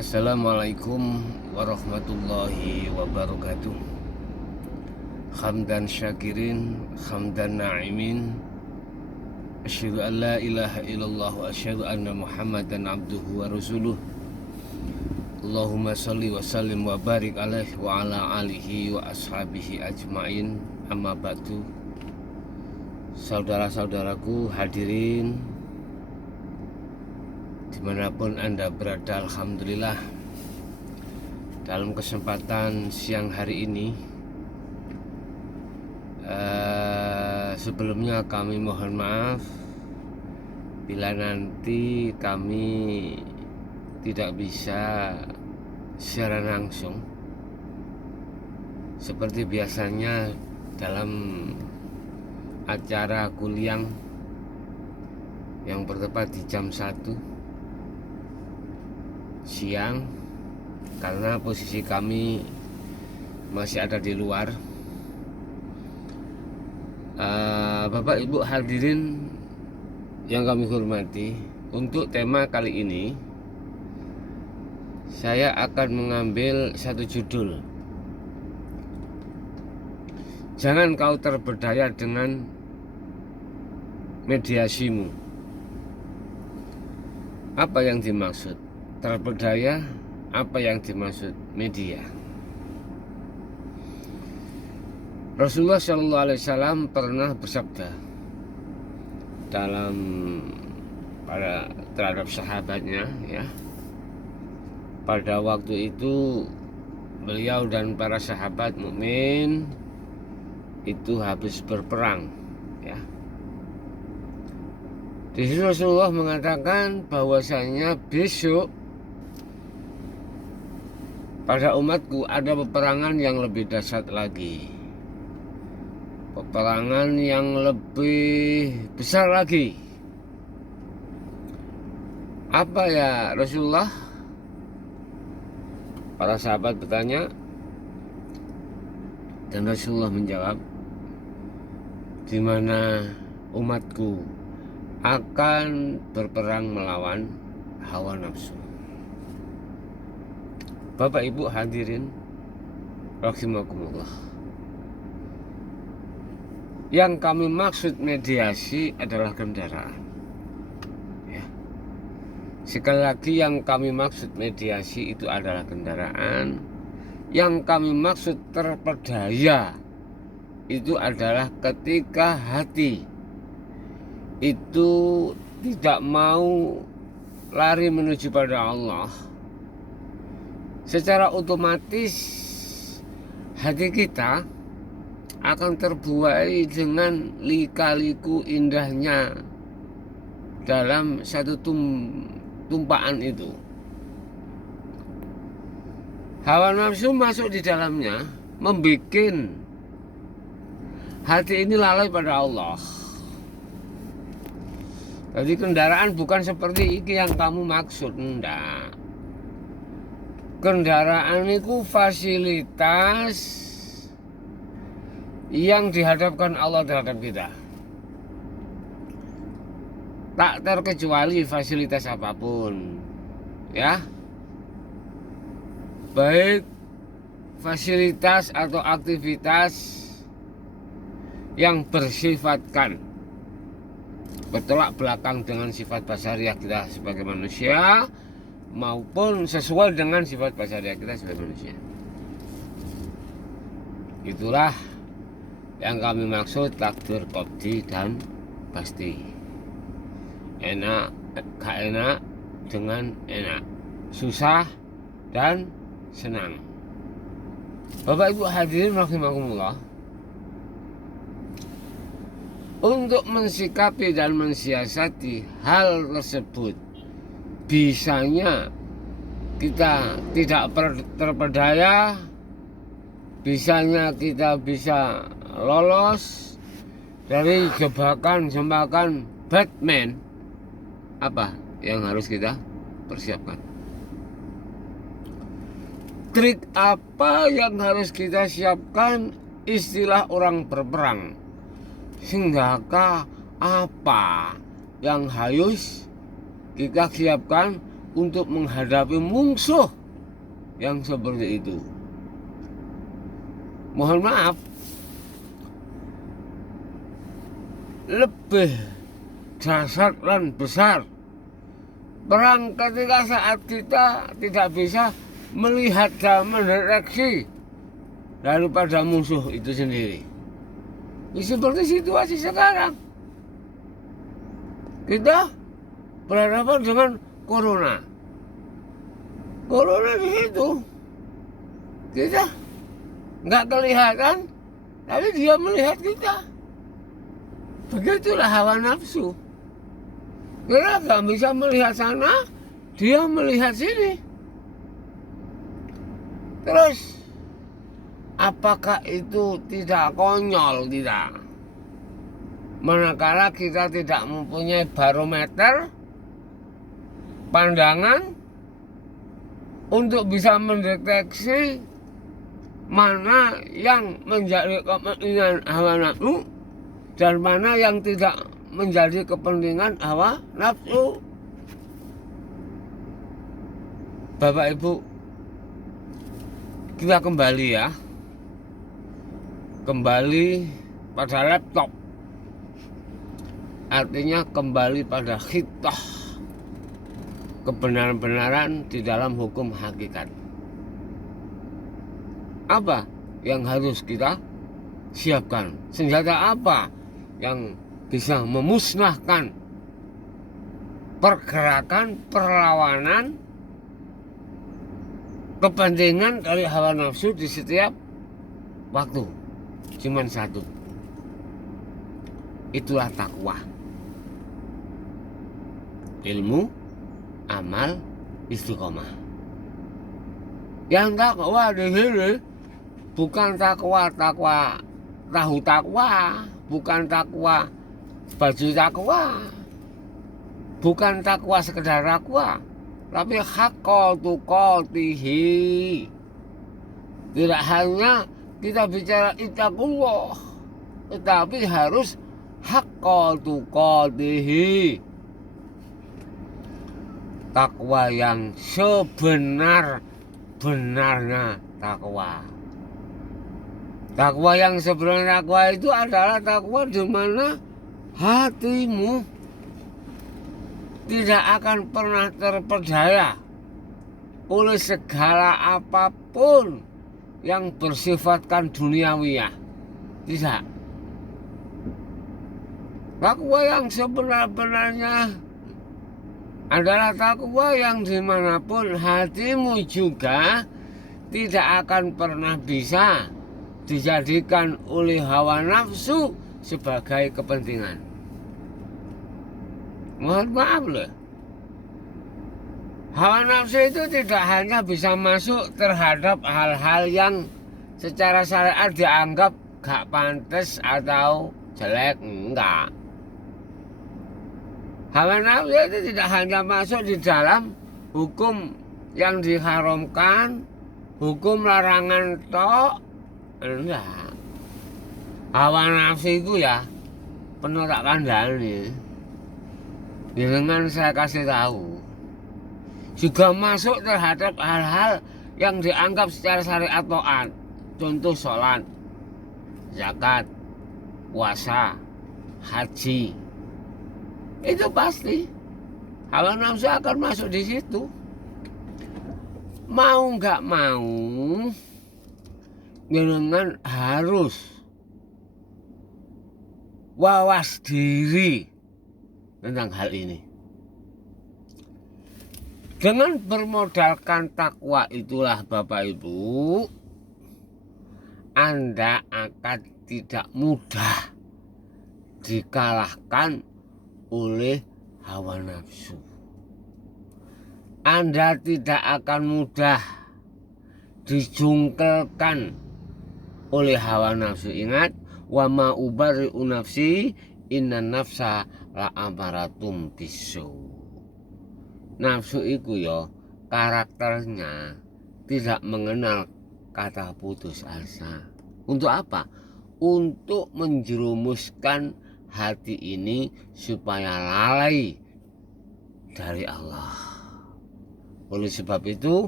Assalamualaikum warahmatullahi wabarakatuh. Hamdan syakirin, hamdan na'imin. Asyhadu an la ilaha illallah wa asyhadu anna Muhammadan abduhu wa rasuluh. Allahumma salli wa sallim wa barik alaihi wa ala alihi wa ashabihi ajmain. Amma ba'du. Saudara-saudaraku hadirin dimanapun Anda berada, alhamdulillah, dalam kesempatan siang hari ini sebelumnya kami mohon maaf bila nanti kami tidak bisa secara langsung seperti biasanya dalam acara kuliah yang bertepat di jam 1 siang, karena posisi kami masih ada di luar. Bapak Ibu hadirin yang kami hormati, untuk tema kali ini saya akan mengambil satu judul: jangan kau terpedaya dengan mediasimu. Apa yang dimaksud terpedaya? Apa yang dimaksud media? Rasulullah SAW pernah bersabda terhadap sahabatnya, ya. Pada waktu itu beliau dan para sahabat mukmin itu habis berperang, ya. Di situ Rasulullah mengatakan bahwasanya besok pada umatku ada peperangan yang lebih dahsyat lagi, peperangan yang lebih besar lagi. Apa ya Rasulullah? Para sahabat bertanya, dan Rasulullah menjawab, di mana umatku akan berperang melawan hawa nafsu. Bapak Ibu hadirin rahimakumullah, yang kami maksud mediasi adalah kendaraan, ya. Sekali lagi, yang kami maksud mediasi itu adalah kendaraan. Yang kami maksud terpedaya itu adalah ketika hati itu tidak mau lari menuju pada Allah, secara otomatis hati kita akan terbuai dengan lika-liku indahnya dalam satu tumpaan itu. Hawa nafsu masuk di dalamnya, membuat hati ini lalai pada Allah. Jadi kendaraan bukan seperti ini yang kamu maksud, enggak. Kendaraan itu fasilitas yang dihadapkan Allah terhadap kita. Tak terkecuali fasilitas apapun, ya. Baik fasilitas atau aktivitas yang bersifatkan bertolak belakang dengan sifat basariah kita sebagai manusia, maupun sesuai dengan sifat basariah kita sebagai manusia. Itulah yang kami maksud takdir qadhi dan pasti. Enak, gak enak dengan enak, susah dan senang. Bapak Ibu hadirin rahimakumullah, untuk mensikapi dan mensiasati hal tersebut, bisanya kita tidak terpedaya, bisanya kita bisa lolos dari jebakan Batman. Apa yang harus kita persiapkan? Trik apa yang harus kita siapkan? Istilah orang berperang. Sehingga apa yang harus kita siapkan untuk menghadapi musuh yang seperti itu. Mohon maaf, lebih dasar dan besar perang ketika saat kita tidak bisa melihat dan mendeteksi daripada musuh itu sendiri. Seperti situasi sekarang, kita berhadapan dengan corona. Corona di situ, kita nggak kelihatan, tapi dia melihat kita. Begitulah hawa nafsu. Kita nggak bisa melihat sana, dia melihat sini. Terus, apakah itu tidak konyol? Tidak. Manakala kita tidak mempunyai barometer pandangan untuk bisa mendeteksi mana yang menjadi kepentingan hawa nafsu dan mana yang tidak menjadi kepentingan hawa nafsu. Bapak Ibu, kita kembali ya. Kembali pada laptop. Artinya kembali pada khitah, kebenaran-benaran di dalam hukum hakikat. Apa yang harus kita siapkan? Senjata apa yang bisa memusnahkan pergerakan, perlawanan, kepentingan dari hawa nafsu di setiap waktu? Cuman satu. Itulah takwa. Ilmu, amal, istiqomah. Yang takwa di sini bukan takwa tahu takwa, bukan takwa baju takwa, bukan takwa sekedar takwa, tapi haqqo tuqatihi. Tidak hanya kita bicara ittaqullah, tetapi harus haqqo tuqatihi. Takwa yang sebenar-benarnya takwa. Takwa yang sebenarnya takwa itu adalah takwa di mana hatimu tidak akan pernah terpedaya oleh segala apapun yang bersifatkan duniawiyah. Tidak. Takwa yang sebenar-benarnya adalah takwa yang dimanapun hatimu juga tidak akan pernah bisa dijadikan oleh hawa nafsu sebagai kepentingan. Mohon maaf loh. Hawa nafsu itu tidak hanya bisa masuk terhadap hal-hal yang secara syariat dianggap gak pantas atau jelek, enggak. Hawa nafsu itu tidak hanya masuk di dalam hukum yang diharamkan, hukum larangan tok, enggak. Hawa nafsu itu ya penuh tak kandhani. Dengan saya kasih tahu, juga masuk terhadap hal-hal yang dianggap secara syariat taat. Contoh sholat, zakat, puasa, haji. Itu pasti hawa nafsu akan masuk di situ. Mau nggak mau, dengan harus wawas diri tentang hal ini. Dengan bermodalkan takwa itulah Bapak Ibu, Anda akan tidak mudah dikalahkan oleh hawa nafsu. Anda tidak akan mudah dijungkelkan oleh hawa nafsu. Ingat, wa ma ubari'u nafsi inna nafsa la amaratum bisu. Nafsu itu ya karakternya tidak mengenal kata putus asa. Untuk apa? Untuk menjerumuskan hati ini supaya lalai dari Allah. Oleh sebab itu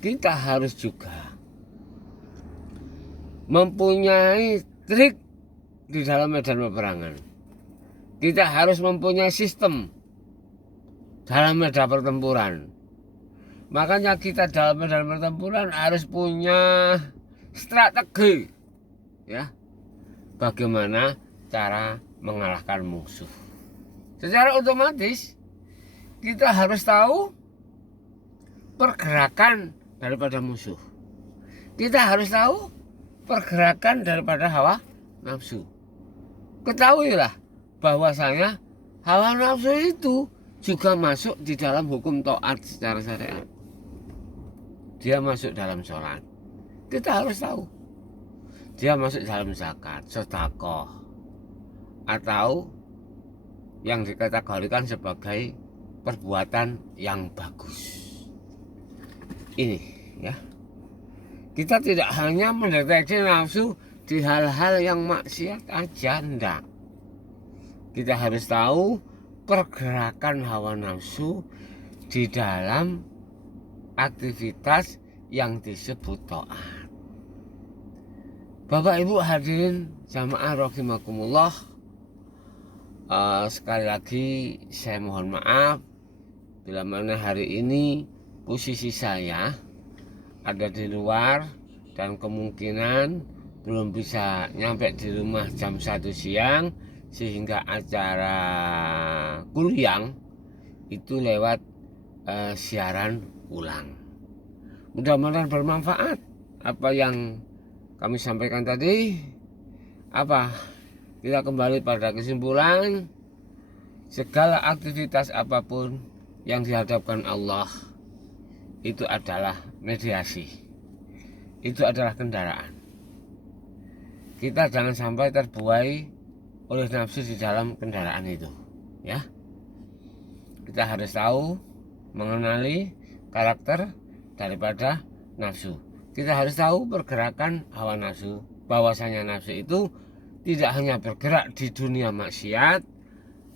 kita harus juga mempunyai trik di dalam medan peperangan. Kita harus mempunyai sistem dalam medan pertempuran. Makanya kita dalam medan pertempuran harus punya strategi, ya, bagaimana cara mengalahkan musuh. Secara otomatis kita harus tahu pergerakan daripada musuh. Kita harus tahu pergerakan daripada hawa nafsu. Ketahuilah bahwasanya hawa nafsu itu juga masuk di dalam hukum taat secara syariat. Dia masuk dalam sholat, kita harus tahu. Dia masuk dalam zakat, sedekah, atau yang dikategorikan sebagai perbuatan yang bagus. Ini, ya, kita tidak hanya mendeteksi nafsu di hal-hal yang maksiat aja, enggak. Kita harus tahu pergerakan hawa nafsu di dalam aktivitas yang disebut taat. Bapak Ibu hadirin jamaah rahimakumullah, sekali lagi saya mohon maaf bila mana hari ini posisi saya ada di luar dan kemungkinan belum bisa nyampe di rumah jam 1 siang, sehingga acara kuliang itu lewat siaran ulang. Mudah-mudahan bermanfaat apa yang kami sampaikan tadi. Kita kembali pada kesimpulan, segala aktivitas apapun yang dihadapkan Allah itu adalah mediasi, itu adalah kendaraan. Kita jangan sampai terbuai oleh nafsu di dalam kendaraan itu, ya. Kita harus tahu mengenali karakter daripada nafsu. Kita harus tahu pergerakan hawa nafsu, bahwasanya nafsu itu tidak hanya bergerak di dunia maksiat,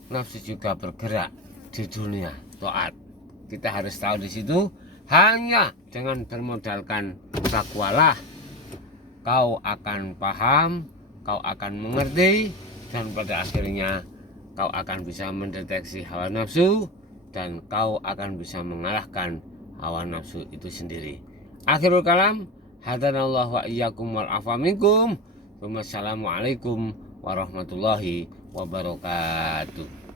nafsu juga bergerak di dunia taat. Kita harus tahu di situ. Hanya dengan bermodalkan takwalah kau akan paham, kau akan mengerti, dan pada akhirnya kau akan bisa mendeteksi hawa nafsu dan kau akan bisa mengalahkan hawa nafsu itu sendiri. Akhirul kalam, hadanallahu wa iyyakum wal afwa minkum. Wassalamualaikum warahmatullahi wabarakatuh.